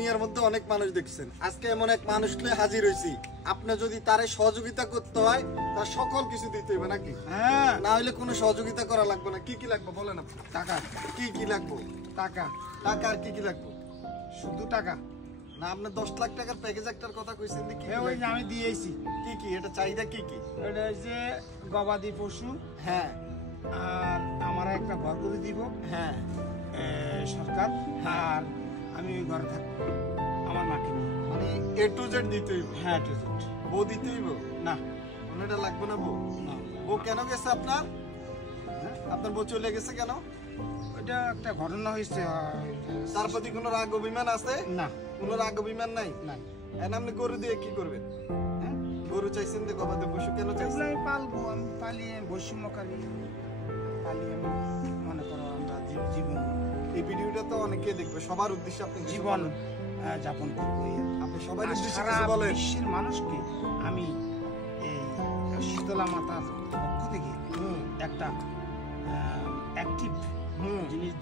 দুনিয়ার মধ্যে অনেক মানুষ দেখছেন, আজকে এমন এক মানুষ নিয়ে হাজির হয়েছি। আপনি যদি তারে সহযোগিতা করতে হয় তার সকল কিছু দিতে হবে নাকি? হ্যাঁ, না হলে কোনো সহযোগিতা করা লাগবে না। কি কি লাগবে বলেন আপনি? টাকা কি কি লাগবে? টাকা টাকা আর কি কি লাগবে? শুধু টাকা। না আপনি 10 লাখ টাকার প্যাকেজ একটার কথা কইছেন, কি হ্যাঁ, ওই যে আমি দিয়েছি। কি কি এটা চাহিদা কি কি? এটা হচ্ছে গবাদি পশু, হ্যাঁ আর আমার একটা ঘর করে দিব হ্যাঁ সরকার, আর আমি ওই ঘরে থাকবো আমার মাকে নিয়ে। মানে A to Z দিতে হইব। হ্যাঁ, ঠিক আছে। বউ দিতে হইব না কোনটা লাগবে না? বউ না, বউ কেন গেছে আপনার? হ্যাঁ, আপনার বউ চলে গেছে কেন? ওইটা একটা ঘটনা হয়েছে। তার প্রতি কোনো রাগ অভিমান আছে? না, কোনো রাগ অভিমান নাই। নাই। এখন আপনি গরু দিয়ে কি করবেন? হ্যাঁ, গরু চাইছেন যে গবাদি পশু কেন এগুলো চাইছেন? আমি পালবো, আমি পালিয়ে বৈষম্যকারী পালিয়ে আমি মনে করো আমরা জীবন এই ভিডিওটা তো অনেকে দেখবে, সবার উদ্দেশ্যে আপনি কিছু জীবন বলেন। যাপন করবো। আপনি সবার আর উদ্দেশ্যে সারা কিছু বলেন। বিশ্বের মানুষকে আমি এই শীতলা মাতার পক্ষ থেকে একটা অ্যাক্টিভ হুম জিনিস